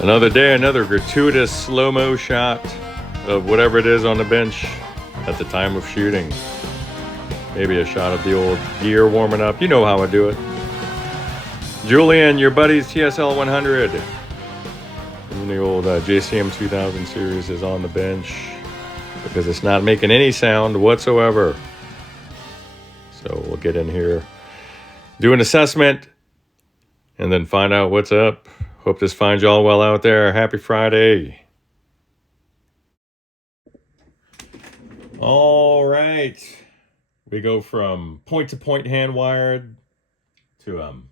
Another day, another gratuitous slow-mo shot of whatever it is on the bench at the time of shooting. Maybe a shot of the old gear warming up. You know how I do it. Julian, your buddy's TSL100 from the old JCM 2000 series is on the bench because it's not making any sound whatsoever. So we'll get in here, do an assessment, and then find out what's up. Hope this finds y'all well out there. Happy Friday. All right. We go from point-to-point hand-wired to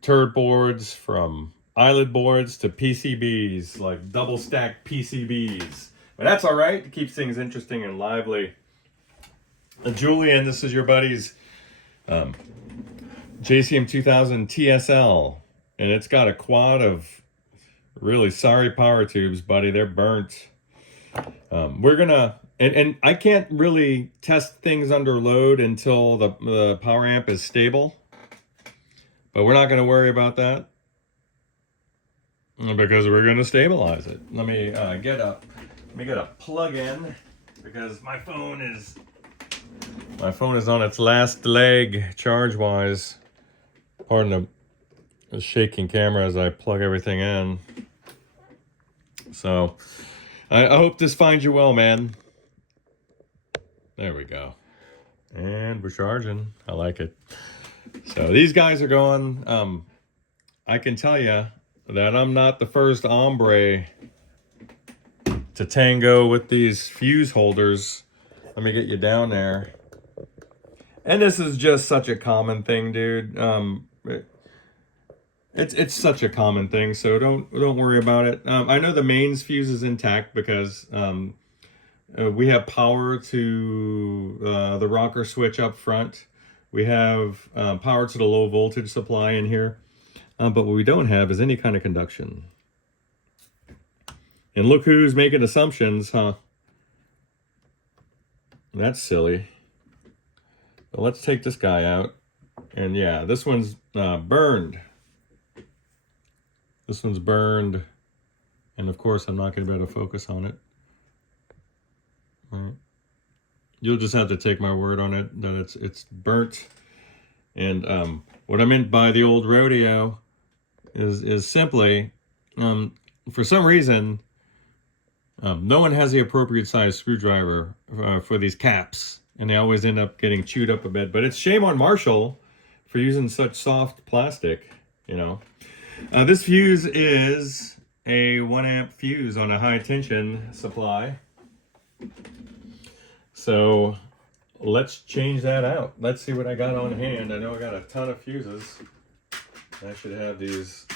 turd boards, from eyelid boards to PCBs, like double-stacked PCBs. But that's all right. It keeps things interesting and lively. Julian, this is your buddy's JCM 2000 TSL. And it's got a quad of really sorry power tubes, buddy. They're burnt. We're gonna, and I can't really test things under load until the power amp is stable. But we're not gonna worry about that because we're gonna stabilize it. Let me get a plug in because my phone is on its last leg charge wise. Pardon the shaking camera as I plug everything in. So I hope this finds you well, man. There we go. And we're charging. I like it. So these guys are going. I can tell you that I'm not the first hombre to tango with these fuse holders. Let me get you down there. And this is just such a common thing, dude. It's such a common thing, so don't worry about it. I know the mains fuse is intact because we have power to the rocker switch up front. We have power to the low voltage supply in here, but what we don't have is any kind of conduction. And look who's making assumptions, huh? That's silly. But let's take this guy out. And yeah, this one's burned. This one's burned, and of course I'm not going to be able to focus on it. Right. You'll just have to take my word on it that it's burnt. And what I meant by the old rodeo is simply, for some reason, no one has the appropriate size screwdriver for these caps, and they always end up getting chewed up a bit. But it's shame on Marshall for using such soft plastic, you know. This fuse is a 1 amp fuse on a high tension supply. So let's change that out. Let's see what I got on hand. I know I got a ton of fuses. I should have these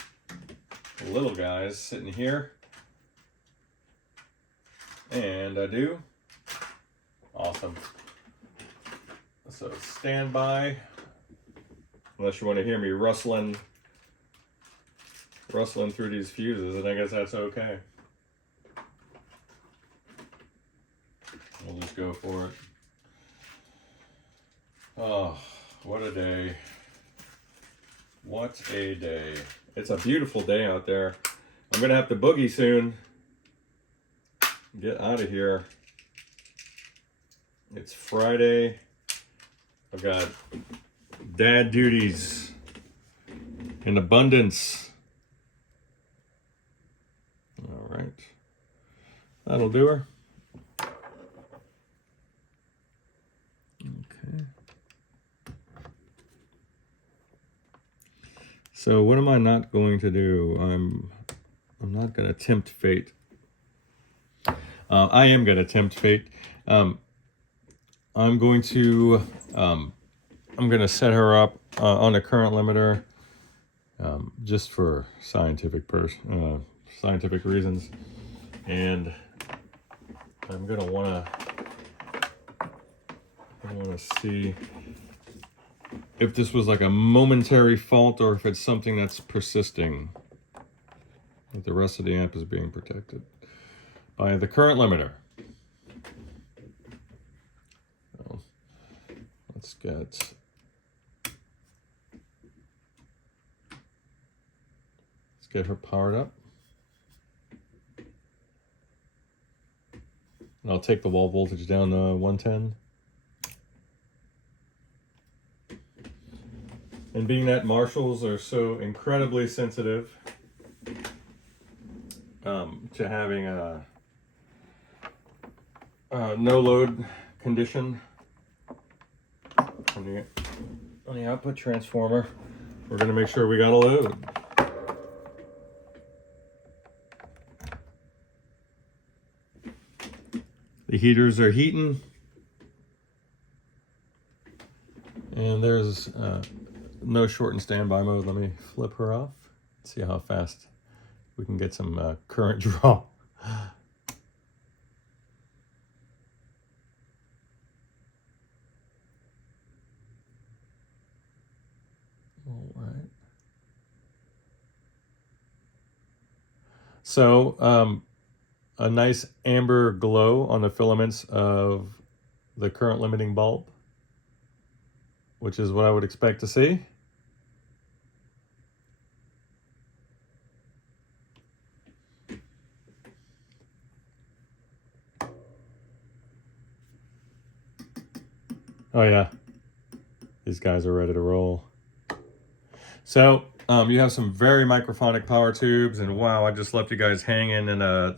little guys sitting here. And I do. Awesome. So stand by. Unless you want to hear me rustling through these fuses, and I guess that's okay. We'll just go for it. Oh, what a day. What a day. It's a beautiful day out there. I'm gonna have to boogie soon. Get out of here. It's Friday. I've got dad duties in abundance. All right, that'll do her. Okay. So what am I not going to do? I'm not going to tempt fate. I am going to tempt fate. I'm going to set her up on a current limiter, just for scientific reasons, and I'm gonna wanna see if this was like a momentary fault or if it's something that's persisting. That the rest of the amp is being protected by the current limiter. So let's get her powered up. And I'll take the wall voltage down to 110. And being that Marshalls are so incredibly sensitive to having a no load condition on the output transformer, we're going to make sure we got a load. The heaters are heating, and there's no short and standby mode. Let me flip her off. See how fast we can get some current draw. All right. So a nice amber glow on the filaments of the current limiting bulb, which is what I would expect to see. Oh yeah, these guys are ready to roll. So you have some very microphonic power tubes, and wow, I just left you guys hanging in a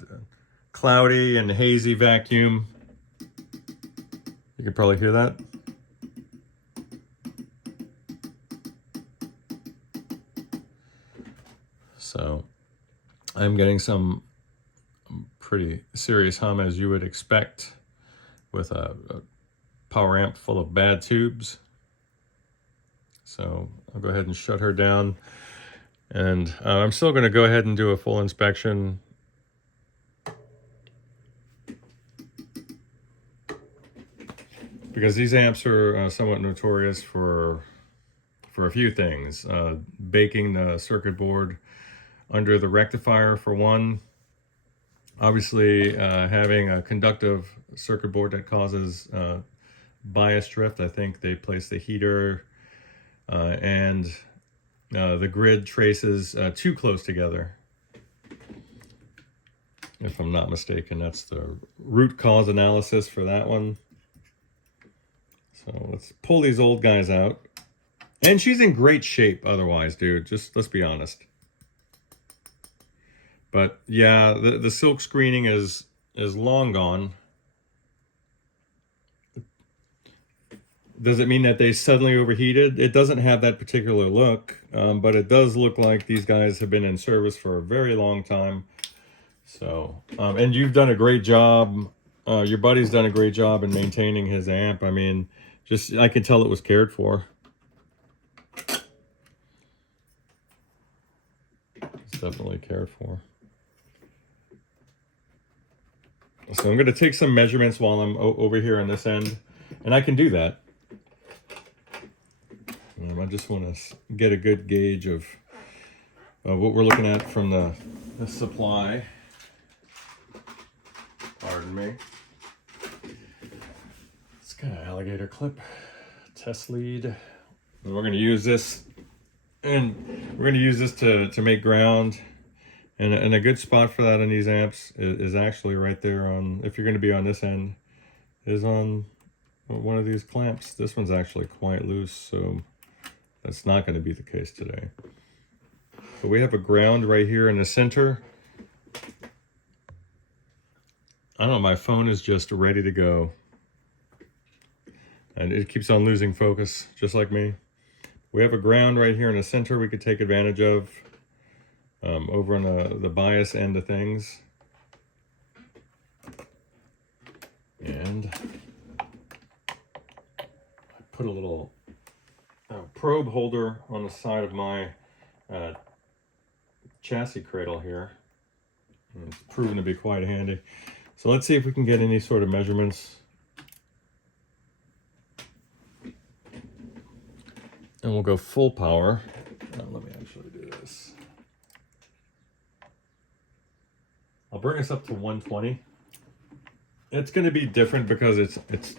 cloudy and hazy vacuum. You can probably hear that. So I'm getting some pretty serious hum, as you would expect with a power amp full of bad tubes. So I'll go ahead and shut her down, and I'm still going to go ahead and do a full inspection. Because these amps are somewhat notorious for a few things. Baking the circuit board under the rectifier, for one. Obviously, having a conductive circuit board that causes bias drift. I think they place the heater and the grid traces too close together. If I'm not mistaken, that's the root cause analysis for that one. So let's pull these old guys out. And she's in great shape otherwise, dude. Just let's be honest. But yeah, the silk screening is long gone. Does it mean that they suddenly overheated? It doesn't have that particular look, but it does look like these guys have been in service for a very long time. So, and you've done a great job. Your buddy's done a great job in maintaining his amp. I mean, just I could tell it was cared for. It's definitely cared for. So I'm going to take some measurements while I'm over here on this end, and I can do that. I just want to get a good gauge of what we're looking at from the supply. Pardon me. It's got an alligator clip, test lead. And we're going to use this, and we're going to use this to make ground. And a good spot for that on these amps is actually right there on, if you're going to be on this end, is on one of these clamps. This one's actually quite loose, so that's not going to be the case today. So we have a ground right here in the center. I don't know, my phone is just ready to go. And it keeps on losing focus, just like me. We have a ground right here in the center we could take advantage of. Over on the bias end of things. And I put a little probe holder on the side of my chassis cradle here. And it's proven to be quite handy. So let's see if we can get any sort of measurements. And we'll go full power. Let me actually do this. I'll bring us up to 120. It's going to be different because it's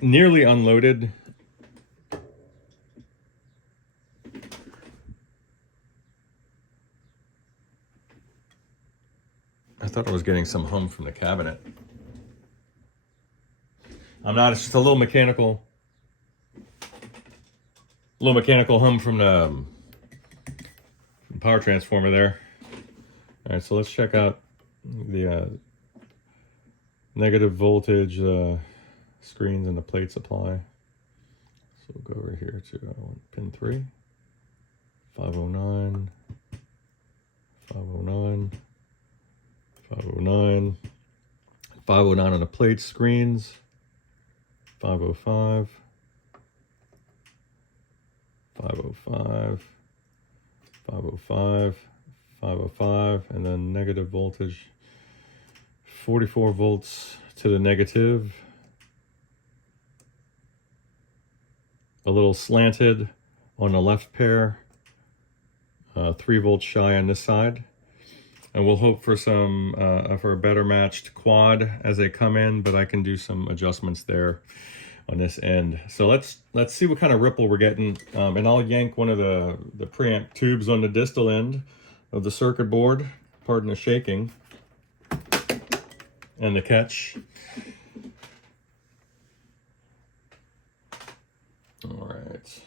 nearly unloaded. I thought I was getting some hum from the cabinet. I'm not. It's just a little mechanical hum from the power transformer there. All right, so let's check out the negative voltage screens and the plate supply. So we'll go over here to pin 3, 509, 509, 509, 509 on the plate screens, 505, 505, 505, 505, and then negative voltage, 44 volts to the negative. A little slanted on the left pair, 3 volts shy on this side. And we'll hope for some for a better matched quad as they come in, but I can do some adjustments there on this end. So let's see what kind of ripple we're getting. And I'll yank one of the preamp tubes on the distal end of the circuit board, pardon the shaking and the catch. All right,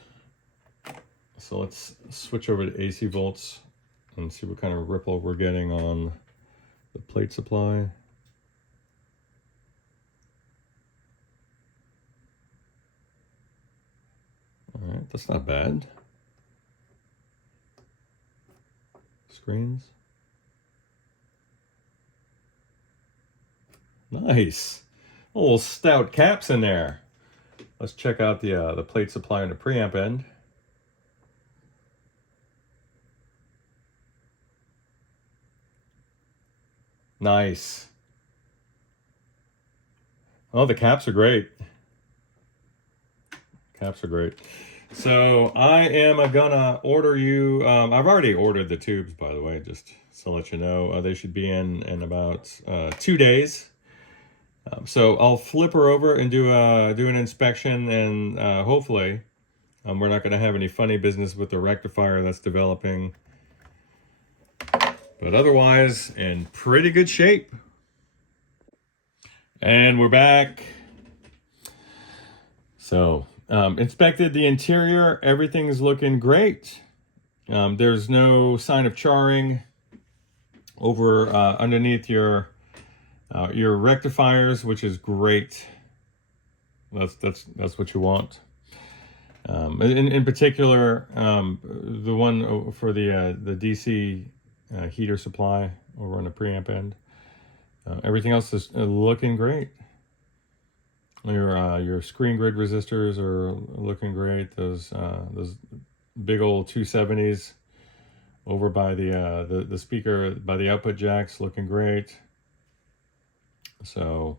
so let's switch over to AC volts and see what kind of ripple we're getting on the plate supply. All right, that's not bad. Screens. Nice. Little stout caps in there. Let's check out the plate supply on the preamp end. Nice. Oh, the caps are great. Caps are great. So I am gonna order you, I've already ordered the tubes, by the way, just to let you know. They should be in about 2 days. So I'll flip her over and do an inspection, and hopefully we're not going to have any funny business with the rectifier that's developing. But otherwise, in pretty good shape. And we're back. So inspected the interior. Everything's looking great. There's no sign of charring over underneath your rectifiers, which is great. That's what you want. In particular, the one for the DC heater supply over on the preamp end. Everything else is looking great. Your screen grid resistors are looking great. Those big old 270s over by the speaker, by the output jacks, looking great. So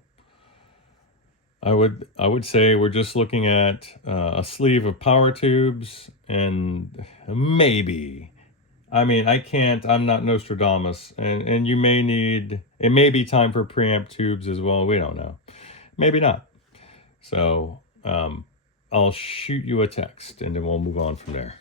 I would say we're just looking at a sleeve of power tubes and maybe, I'm not Nostradamus, and it may be time for preamp tubes as well. We don't know. Maybe not. So I'll shoot you a text and then we'll move on from there.